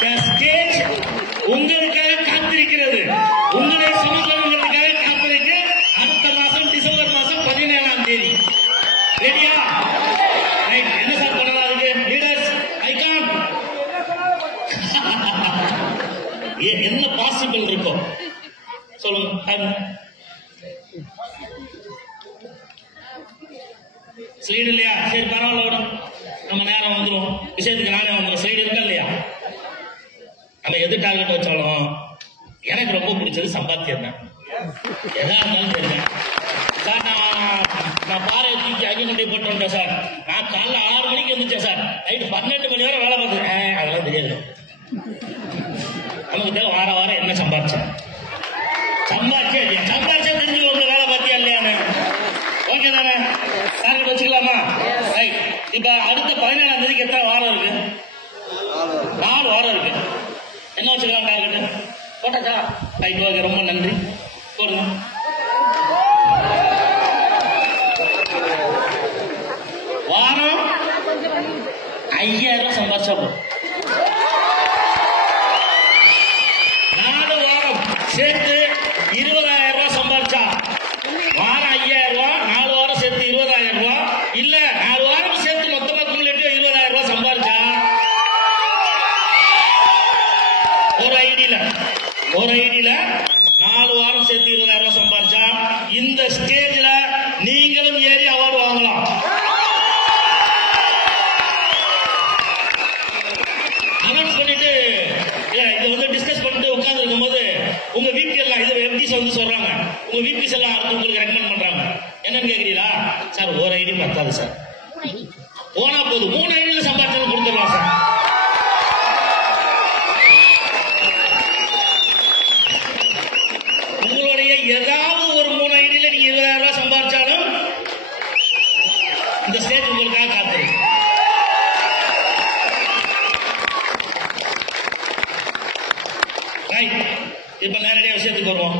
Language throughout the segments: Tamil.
ஸ்டேஜ் உங்களுக்காக காத்திருக்கிறது. உங்களை சுமந்தவர்களுக்காக காத்திருக்கு. அடுத்த மாசம் டிசம்பர் மாசம் 17ஆம் தேதி. ரெடியா? என்ன சார் பண்ணலாம் இருக்கு? லீடர்ஸ் ஐகான் என்ன பாசிபிள் இருக்கும் சொல்லுங்க. ஸ்லைடு இல்லையா? சரி பரவாயில்ல விடும். நம்ம நேரம் வந்துடும். விஷயத்துக்கு நானே வந்துடும். ஸ்லைடு இருக்கா இல்லையா? நம்ம எது டார்கெட் வச்சாலும் எனக்கு ரொம்ப பிடிச்சது சம்பாத்தியம் தான். எதா இருந்தாலும் தெரியும் சார். நான் பாறை தூக்கி அகிமுண்டி போட்டு வந்தேன் சார். நான் காலைல 6 மணிக்கு வந்துச்சேன் சார். நைட்டு 18 மணி வரை வேலை பார்த்துருக்கேன். அதெல்லாம் தெரியாது. நமக்கு தேவை வார வாரம் என்ன சம்பாதிச்சேன் தெரிஞ்சுக்கோங்க. வேலை பார்த்தியா இல்லையானு. ஓகே தானே? டார்கெட் வச்சுக்கலாமா? இப்ப அடுத்த 17ஆம் தேதிக்கு எத்தனை வாரம் இருக்கு? 4 வாரம் இருக்கு. என்ன வச்சுக்கலாம் டார்கெட்? போட்டாச்சா? ரைட், ஓகே, ரொம்ப நன்றி. போடுங்க. வாரம் 5000 சம்பாதிச்சா போதும். 4 வாரம் சேர்த்து 20,000 ரூபாய் சம்பாதிச்சா வாரம் 5000 ரூபாய், 4 வாரம் சேர்த்து 20,000 ரூபாய், இல்ல 4 வாரம் சேர்த்து மொத்தமா குமுலேட்டிவ் 20,000 ரூபாய் சம்பாதிச்சா ஒரு ஐடியில 4 வாரம் சேர்த்து 20,000 ரூபாய் சம்பாதிச்சா இந்த ஸ்டேஜ்ல நீங்களும் ஏறி அவார்டு வாங்கலாம். அனௌன்ஸ் பண்ணிட்டு இதை டிஸ்கஸ் பண்ணிட்டு உட்கார்ந்து இருக்கும் போது உங்க விபி எல்லாம் இது எம்டிஸ் வந்து சொல்றாங்க. உங்க விபிஸ் எல்லாம் உங்களுக்கு ரெக்கமெண்ட் பண்றாங்க. என்னன்னு கேக்குறீங்களா? சார் ஒரு ஐடி பத்தாது சார், போனா போதும் 3 ஐடியில சம்பாதிச்சது கொடுத்துடலாம் சார். உங்களுடைய ஏதாவது ஒரு 3 ஐடியில நீங்க 20,000 ரூபாய் சம்பாதிச்சாலும் இந்த ஸ்டேஜ் உங்களுக்காக காத்திருக்கு. இப்ப நேரடியா விஷயத்துக்கு வருவோம்.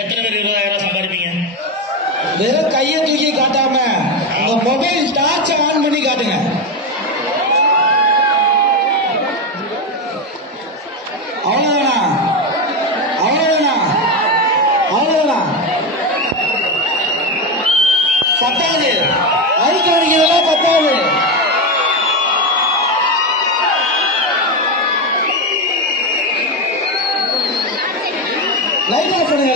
எத்தனை பேர் 20,000 ரூபாய் சம்பாதிப்பீங்க? வெறும் கையை தூக்கி காட்டாம உங்க மொபைல் டார்ச் ஆன் பண்ணி காட்டுங்க. அவ்வளவுதான். பத்தாவது ஐக்கு வரைக்கும் பத்தாவது. லைட் ஆஃப் பண்ணுங்க.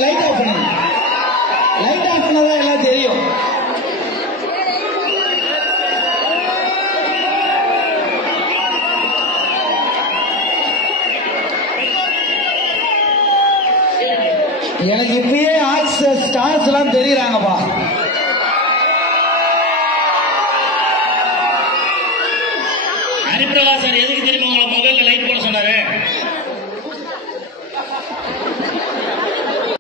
லைட் ஆஃப் பண்ணதான் எல்லாம் தெரியும். எனக்கு இப்பயே ஸ்டார்ஸ் எல்லாம் தெரியுறாங்கப்பா. ஹரிபிரகாஷ் சார் எதுக்கு தெரியுமா